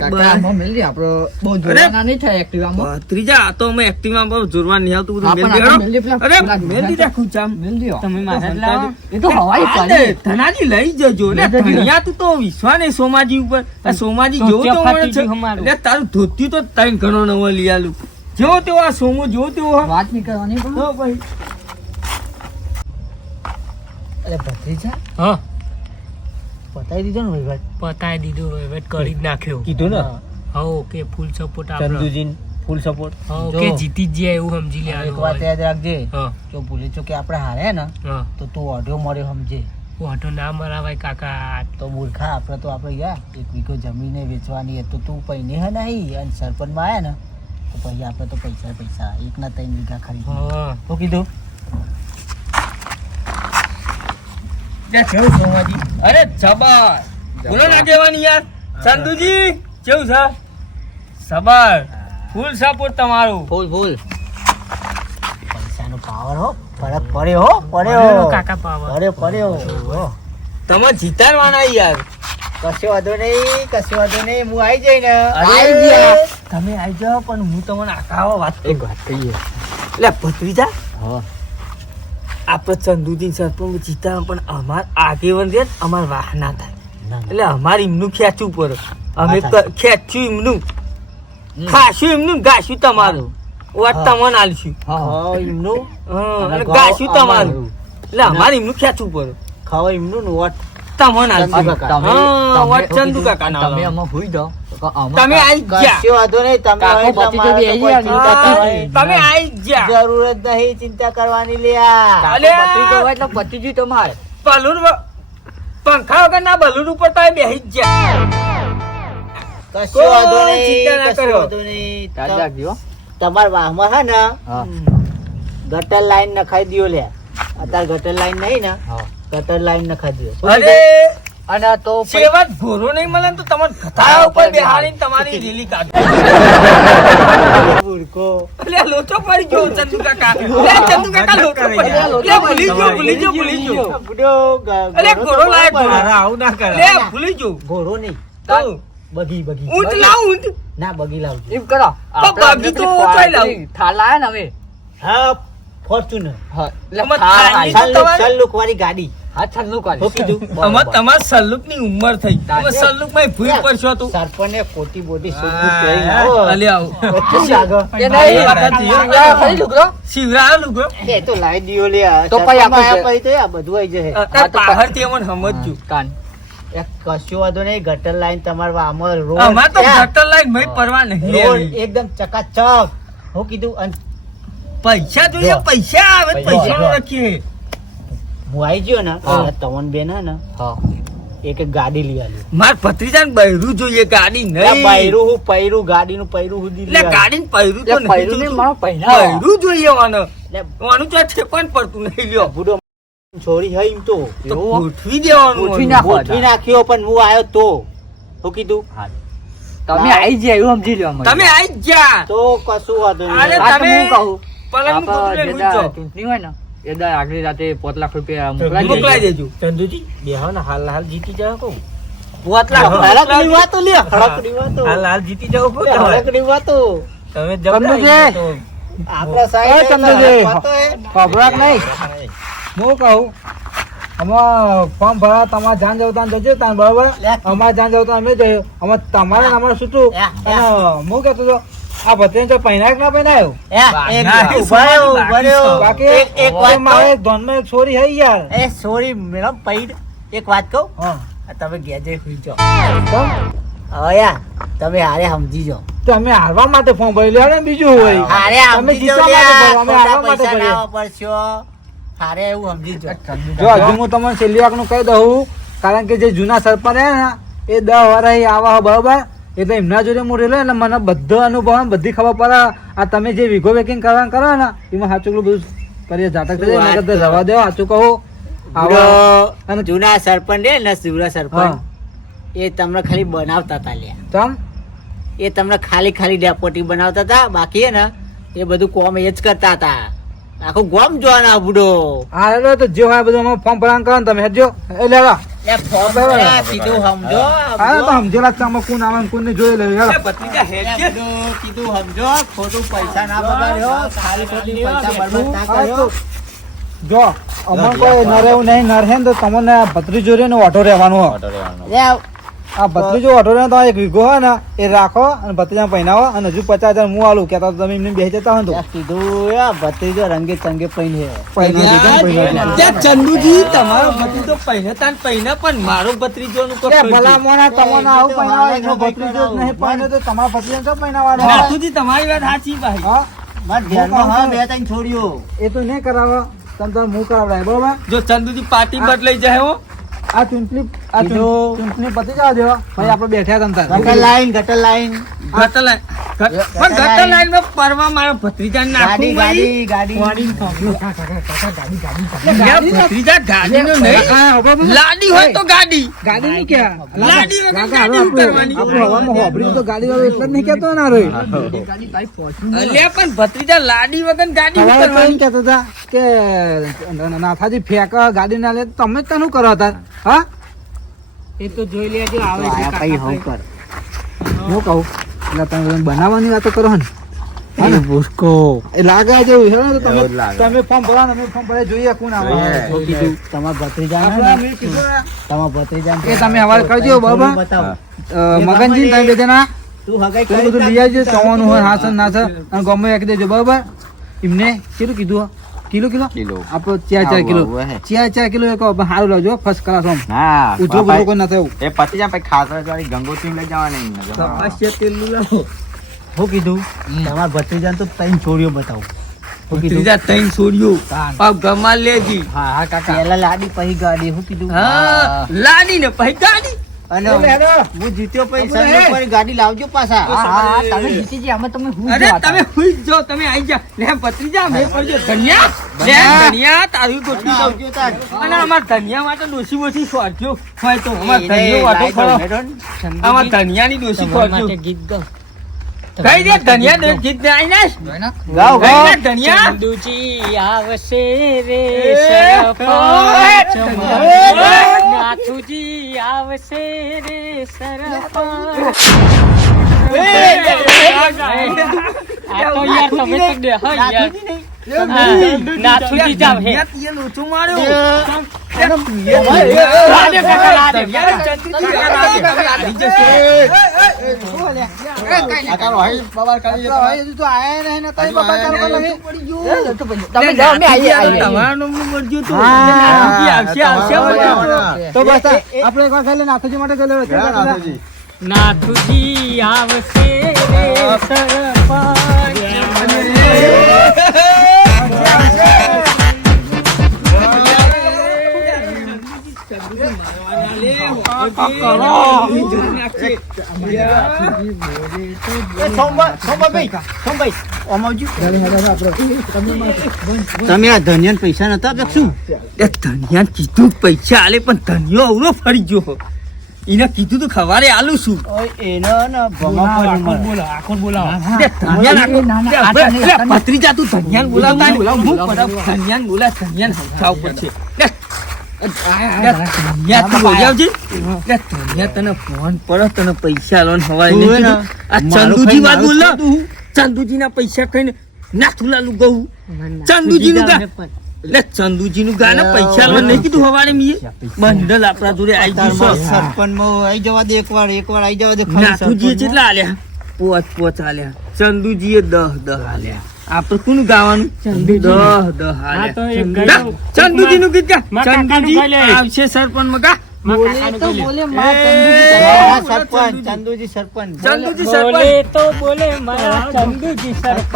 કાકા આમાં મેલી આપણો બહુ જોવાના નહીં થાય એક્ટિવામાં ભત્રીજા આ તો અમે એક્ટિવમાં બહુ જોરવા નહીં આવતું બધું મેલ આપણે દેડો. મેલ દે પેલા. અરે પેલા મેલ દીધા ખુચામ. મેલ દ્યો. તમે માથે જ લાવો. એ તો હવાઈ આ પાડી દે, ધનાજી લઈ જજો ને. ધનિયા તું તો વિશ્વાસ નહીં સોમાજી ઉપર. આ સોમાજી જેવો ધોતિયા તો ફાટી મળે છે. ગયું અમારું. એટલે તારું ધોતિયું તો ત્રણ ઘણો નવો લઈ આલું. જેવો તેવો આ સોમો જેવો તેવો હા. વાત નહીં કરવાની પણ તો ભાઈ અરે ભત્રીજા હા બતાવી દીધો ને વહીવટ. પતાઈ દીધું વહીવટ કરી જ નાખ્યો. કીધું ને હો કે ફૂલ સપોર્ટ આપણો. ચંદુજીન ફૂલ સપોર્ટ. હો જો. કે જીતી જ જાય એવું સમજી એક લેવાનું વાત હોય. યાદ રાખજે, હા જો ભૂલી ચૂકે આપણે હારે ને હા તો તું ઓઢ્યો મળ્યો સમજે. ઓટો ના મરાવાય કાકા. તો મૂર્ખા આપણે તો આપણે ગયા એક વીઘો જમીને વેચવાની તો તું પૈને હે નહીં અને સરપંચમાં આવ્યા ને તો પછી આપણે તો પૈસા એકના 3 વીઘા ખરીદી. હા શું કીધું? ત્યાં કેવું સોમાજી? અરે જબર બોલો ના કહેવાની યાર. ચંદુજી કેવું છે? સબર ફૂલ સપોર્ટ તમારું. ફૂલ પૈસાનો પાવર હો, ફરક પડ્યો હો, પડ્યો પડ્યો કાકા પાવર. પડ્યો હો. તમે જીતાડવાના યાર. કશો વાંધો નહીં હું આવી જઈ ને. આઈ ગયા. તમે આવી જાઓ પણ હું તમને આખા વાત એક વાત કહીએ. એટલે ભત્રીજા હા આપણે ચંદુજી સરપંચ જીતા પણ અમાર આગેવન રે અમાર વાહ ના થાય એટલે અમારે એમનું ખેંચવું પડે. અમે ખેંચ્યું એમનું, ખાશું એમનું, ગાશું તમારું. વાત તમને આલશું. ખાવા એમનું અને ગાશું તમારું. એટલે અમારે એમનું ખેંચવું પડે. ખાવા એમનું ને વોટ તમને આલશું. ચંદુ કાકા. હા, વાત ચંદુ કાકા ના તમે આલો. આમાં હોઈ જાઓ તમે આઈ ગયા. કશો વાંધો નહીં. તમે કાકો હોય એટલે પતિ તો મારે બી તો આઈ કોઈ ગયા. ચિંતા હા, કરવાની તમે આઈ ગયા. જરૂર જ નહીં ચિંતા કરવાની લ્યા. અલ્યા. એટલે પતિજી તમારે બલૂન પંખા વગર ના બલૂન ઉપર તમે બેસી જ ગયા. કશો વાંધો કોઈ ચિંતા ના નહીં, કશો કરો. વાંધો નહીં. યાદ રાખજો તમારા વાહમાં હે ને હા ગટર લાઈન નખાઈ દ્યો લ્યા. અત્યારે ગટર લાઈન નહીં ને, હા ગટર લાઈન નખાઈ દ્યો. અરે અને તો સેવા ઘોરો નહીં મળે ને તો તમારે ખતારા ઉપર બેહાડીને તમારી રેલી કાઢો. મૂર્ખો. અલ્યા લોચો પડી ગયો ચંદુ કાકા. અલ્યા ચંદુ કાકા લોચો પડી ગયો. અલ્યા ભૂલી ગયો. બુડો અલ્યા ઘોડો લાય ઘોડો. આવું ના કરે. અલ્યા ભૂલી ગયો. ઘોડો નહીં, તો બગી ઊંટ લાવ ઊંટ. ના બગી લાવજો. એમ કરો બાકી તો ચોય લાવું. થાળ લાયા ને હવે હા ફોર્ચ્યુનર હા એટલે આમાં થાળ થાળની આવી. તો તમારે- સલ્લુક વાળી ગાડી. હા છલ્લું કરી શું કીધું? આમાં તમાર સલ્લુકની ઉંમર થઈ. તમે સલ્લુકમાં ભૂલ પડશો તો. સરપંચે ખોટી બોટી સૂટ હા, પહેરીને આવો. અલ્યા આવું. વચ્ચે લાગો. એ ભાઈ, નહીં વાત સાચી. શિવરાય ખરી લુગડો શિવરાયો લુગડો. એ તો લાવી દ્યો લ્યા. તો પછી આપણે સરપંચમાં આયા પછી તો આ બધું આઈ જશે. અત્યારે પાહરથી અમને સમજજો. કાન એ કશું વાંધો નહીં. ગટર લાઈન તમારા આમાં રોડ અમાર તો ત્યાં ગટર લાઈન ભાઈ પરવા નહીં રોડ લેવી. એકદમ ચકાચક. હું કીધું અને પૈસા જોઈએ, જો. પૈસા આવે તો પૈસા. પૈસાનો રાખીએ. હું આવી ગયો ને હા. એટલે તમન બેન હે ને હા એક ગાડી લઈ આલી. માર ભત્રીજાને બૈરું જોઈએ, ગાડી નહીં. પૈરું હું પૈરું ગાડીનું પૈરું સુધી એટલે ગાડીને બૈરું તો એટલે નહીં પૈરું નહીં, જોતું. મારો પહેરાવો. બૈરું જોઈએ વાને. એટલે વાનું તો ઠેકાણ પડતું નહીં લ્યો. બુડો છોરી હે એમ તો તો એવું? ગોઠવી દેવાનું ગોઠવી આનું. નાખો. ગોઠવી નાખ્યો પણ હું આવ્યો તો શું કીધું તમે આવી જાય એવું સમજી લો તમે આઈ જ જા. તો કશું વાંધો અરે નહીં. આ તો તમે હું કહું પલંગનું ગોઠવી લઈને આપણે જે ઊંચો. ચૂંટણી હોય ને એ દર આગલી રાતે 5 લાખ રૂપિયા મોકલાવી મોકલાઈ દેજો. દેજો. ચંદુજી બેહો ને હાલ જીતી જાવ કહું. હળકડી વાતો લ્યો, હળકડી વાતો. હાલ જીતી જાવ કહું લે, તમારે. હળકડી વાતો. તમે ચંદુજી. તો આપણા સાહેબ ચંદુજી. વાતો હે. ખબરાક નહીં હું કહું આમાં ફોર્મ ભરા તમારે જાન જવું ત્યાં જજો ત્યાં બરાબર અમારે જાન જવું ત્યાં અમે જઈએ અમે તમારે ને અમારે છૂટું અને હું કહેતો હતો આ ભત્રીને જો પહેરાય કે ના પહેરાયો એક ના, ઉભા રહ્યો, ઉભા રહ્યો. બાકી એક વાત મારે કહું? ધોનમાં એક છોરી હઈ યાર એ સોરી મેડમ પૈડ એક વાત કહું હા આ તમે ઘેર જઈ સુઈ જાઓ. કેમ? હવે યાર તમે હારે સમજી જાઓ. તો અમે હારવા માટે ફોર્મ ભરી લેવા ને બીજું હોય હારે તમે સમજી જીતવા જાઓ માટે લ્યા. ભરો, અમે ખોટા હારવા માટે પૈસા ભરીએ. ના વાપરશો. હારે એવું સમજી જો જો હજુ હું તમને છેલ્લી વાતનું કહી દઉં, કારણ કે જે જૂના સરપંચ રહ્યા ને એ 10 વર્ષ આવા બરાબર, એટલે એમના જોડે હું રેલો એટલે મને બધો અનુભવ ને બધી ખબર પડે. આ તમે જે વીઘો વેકિંગ કરવાનું કરો ને એમાં સાચું બધું કરીએ જાતક થઈ જાય, નકર તો રવા દેવો. સાચું કહું અને જૂના સરપંચ રે ને જૂના સરપંચ એ તમને ખાલી બનાવતા હતા લ્યા. ચમ એ તમને ખાલી ડેપોટી બનાવતા હતા, બાકી હે ને એ બધું કોમ એ જ કરતા હતા. આખું ગોમ જોવાના બુડો. હા એટલે તો જે હોય બધું અમે ફોર્મ ભરવાનું કરો ને તમે હેડજો. એ લેવા એ ફોર્મ ભર્યા, કીધું સમજો હા તો સમજેલા જ છે, આમાં કોણ આવે ને કોણ નહીં જોઈ લે. ભત્રીજા હેડજે. કીધું સમજો, ખોટું પૈસા ના બગાડ્યો, ખાલી ખોટી પૈસા બરબાદ ના કર્યો. જો અમને કોઈ નરે એવું નહીં, નર હે ને તો તમને આ ભત્રીજો રે ને ઓઢો રહેવાનો હોય. ઓટો રહેવાનો. લે આ ભત્રીજો ઓઢો રહે તો એક વીઘો હોય ને એ રાખો અને ભત્રીજા પહેરાવો અને હજુ 50,000 હું આલું કહેતા તો તમે એમને બેસી જતા હોય ને તો ત્યાં કીધું એ ભત્રીજો રંગે ચંગે પહેરી છે. ત્યાં ચંદુજી તમારો ભત્રીજો પહેરતા ને પહેરે, પણ મારો ભત્રીજોનું કોઈ ભલા મોણા તમને આવું પહેરાવો, એનો ભત્રીજો જ નહીં પહેર્યો તો તમારા ભત્રીજાને શું પહેરાવવાનો? નાથુજી તમારી વાત સાચી ભાઈ. હા મારા ધ્યાનમાં હા બે ત્રણ છોડ્યો. એ તો નહીં કરાવો, તમે તો હું કરાવડાય બરોબર. જો ચંદુજી પાર્ટી બદલાઈ જાય હો. આ ચૂંટણી પતી જવા દો ભાઈ, આપણે બેઠ્યા તમ તાર. ગટર લાઈન ગટર લાઈન ગટર લાઈન પણ ગટર લાઈન માં પરવા મારો ભત્રીજાને નાખું ગાડી ભાઈ. ગાડી ભત્રીજા ગાડીનો નહીં, લાડી હોય તો ગાડી. ગાડી નહીં ક્યાં લાડી વગર કાકા, ગાડી હવે ઉતારવાની. આપણે હવામાં હોભળ્યું તો ગાડી વાળો એટલે જ નહીં કહેતો ના રોય. અલ્યા પણ ભત્રીજા લાડી વગર ગાડી હવે ઉતારવાની. કઈ કહેતો હતા કે નાથાજી ફેંક ગાડી ના લે તો તમે જ શું કરો હતા? હા એ તો જોઈ લેજો આવે છે કઈ હું કર હું કહું એટલે તમે બનાવવાની વાતો કરો ને. એ ભૂસકો એ લાગે જેવું છે ને તો એવું જ લાગે. તમે ફોર્મ ભરવાનું, અમે ફોર્મ ભરાય જોઈએ કોણ આવે. જોઈએ. શું કીધું તમારા ભત્રીજા આપણે મેં કીધું ને, તમારા ભત્રીજા એ તમે હવારે કરજો બાબા. બતાવો મગનજી તમે બે જણા તું હગાઈ પેલું બધું લઈ આવજો, ચવાનું હોય હાસન નાસન અને ગમે એક દેજો બરાબર. એમને કેટલું કીધું? Kilo kilo. આપણો 4 કિલો આવું આવે. 4 કિલો એક સારું લાવજો ફર્સ્ટ ક્લાસ આમ ના ઉજો બધું કોઈ ના થયું. એ પતી જાય પછી ખાતર વાળી ગંગોત્રી લઈ જવાની. હું કીધું તમારા ભત્રીજાને તો ત્રણ છોડીઓ બતાવો. હું કીધું ભત્રીજા ત્રણ છોડ્યો પાવ ગમા લેજી. હા હા કાકા પહેલા લાડી પછી ગાડી. હું કીધું હા લાડી ને પછી ગાડી. અને હું જીત્યો પછી સંજય પર ગાડી લાવજો પાછા. તમે જીતી ગયા અમે તમે હું અરે તમે હુઈ જ જાઓ, તમે આઈ જા. લે ભત્રીજા મેં પડજો ધનિયા. લે ધનિયા તારી ગોઠવી દઉં. અને અમાર ધનિયા માટે ડોસી બોસી સોરજો હોય તો અમાર ધનિયો વાટો ખરો. અમાર ધનિયાની ડોસી સોરજો. ગીત ગાઓ. કઈ દે ધનિયા દે જીત દે આઈ નાશ. ગાઓ કઈ ગાઓ. દે ધનિયા. ચંદુજી આવશે રે નાથુજી આવશે રે નાથુજી જાવ હે. ધનિયા તીએ લોચો માર્યો. તો બસ આપણે એક વાર ખાલી નાથુજી માટે કરી લેવું. નાથુજી. નાથુજી આવશે રે તમે આ ધનિયાન પૈસા નતા આપ્યા શું? ધનિયા કીધું પૈસા આલે પણ ધનિયો અવરો ફરી ગયો. એને કીધું તું ખવારે આલું છું. એનો ને ભત્રીજા તું ધનિયાને બોલાવતા નહીં. હું ધનિયાને બોલા ધનિયાને હલકા ઉપર છે. ધનિયા તું બોલી આવજે. ધનિયા તને ફોન પડે તને પૈસા લોન હવારે નહીં કીધું. આ ચંદુજી વાત બોલો. ચંદુજી ના પૈસા ખાઈને નાથુલાલું ગયું. ચંદુજી નું ગા એટલે ચંદુજી નું ગા ને પૈસા લોન નહીં કીધું હવારે મીએ. બંડલ આપણા જોડે આવી ગયું. સરપંચમાં આવી જવા દે એકવાર આવી જવા દે. નાથુજીએ કેટલા આલ્યા? પોચ આલ્યા. ચંદુજીએ 10 આલ્યા. આપણે કોનું ગાવાનું? 10 આલ્યા. ચંદુજી નું ગીત ગા. ચંદુજી આવશે સરપંચ માં ગા. સરપંચ ચંદુજી સરપંચ ચંદુજી બોલે સરપંચ તો બોલે મારા ચંદુજી સરપંચ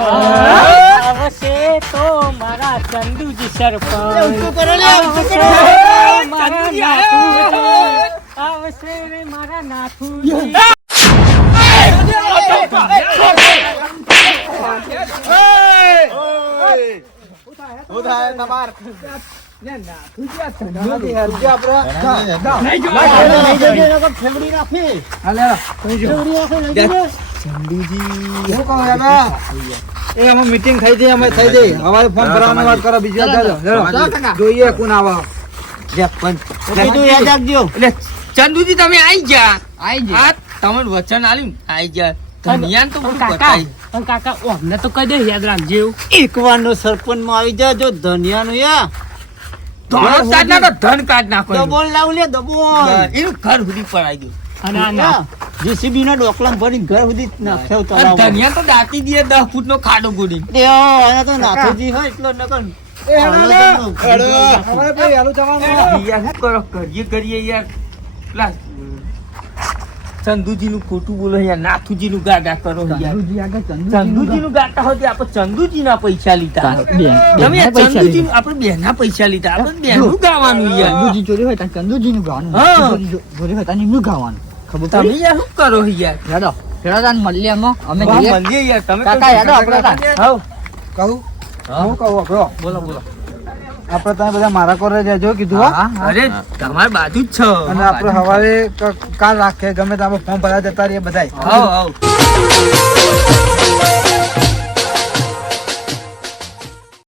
આવશે તો મારા ચંદુજી સરપંચ આવશે મારા નાથુજી. આવશે રે મારા નાથુજી. શું થાય તમાર ચંદુજી હરજો આપણે હાલે ચંદુજી શું કહો યાર એ અમે મીટિંગ થઈ જઈ અમે થઈ જઈ હવે ફોર્મ ભરવાની વાત કરો બીજી વાત ચાલો જોઈએ કોણ આવે કીધું યાદ રાખજો. એટલે ચંદુજી તમે આઈ ગયા આ તમને વચન આલ્યું આઈ ગયા ધનિયાને તો બધું બતાવી. પણ કાકા અમને તો કહી દે યાદ રાખજો. એકવારનો સરપંચ માં આવી જાજો ધનિયાનું યા ધોળો સાધના તો ધન કાઢ નાખો એનું. ડબોલ લાવ લે ડબોલ એનું ઘર સુધી પડાઈ દઉં. અને આ ના જેસીબી ના ડોકલામ ભરીને ઘર સુધી નાખ્યો તો અને ધનિયા તો દાટી દે 10 ફૂટનો ખાડો ગોડી. આના તો નાથુજી હોય એટલો નકર હવે ભાઈ હાલું જવાનું યાર શું કરો કરીએ યાર પેલા ચંદુજીનું ખોટું બોલો યાર નાથુજીનું ગાડા કરો યાર ચંદુજીનું ગાતા હોય આપણે ચંદુજીના પૈસા લીધા તમે યાર ચંદુજીનું આપણે બેના પૈસા લીધા આપણે બેનું ગાવાનું યાર ચોરી હોય ત્યાં ચંદુજીનું ગાવાનું હા. ચોરી હોય ત્યાં એમનું ગાવાનું ખબર તમે યાર શું કરો યાર હેડો હેડો તાન મળીએ અમે વાહ, મળીએ યાર તમે કાકા, યાદો આપણે તાન. હાઉ. કહું હું કહું આપણો બોલો બોલો આપણે તમે બધા મારા કોરે જજો કીધું હો. અરે તમારી બાજુ જ છો અને આપણે સવારે કાલ રાખીએ ગમે તો આપણે ફોર્મ ભરા જતા રહીએ બધાય હાઉ હાઉ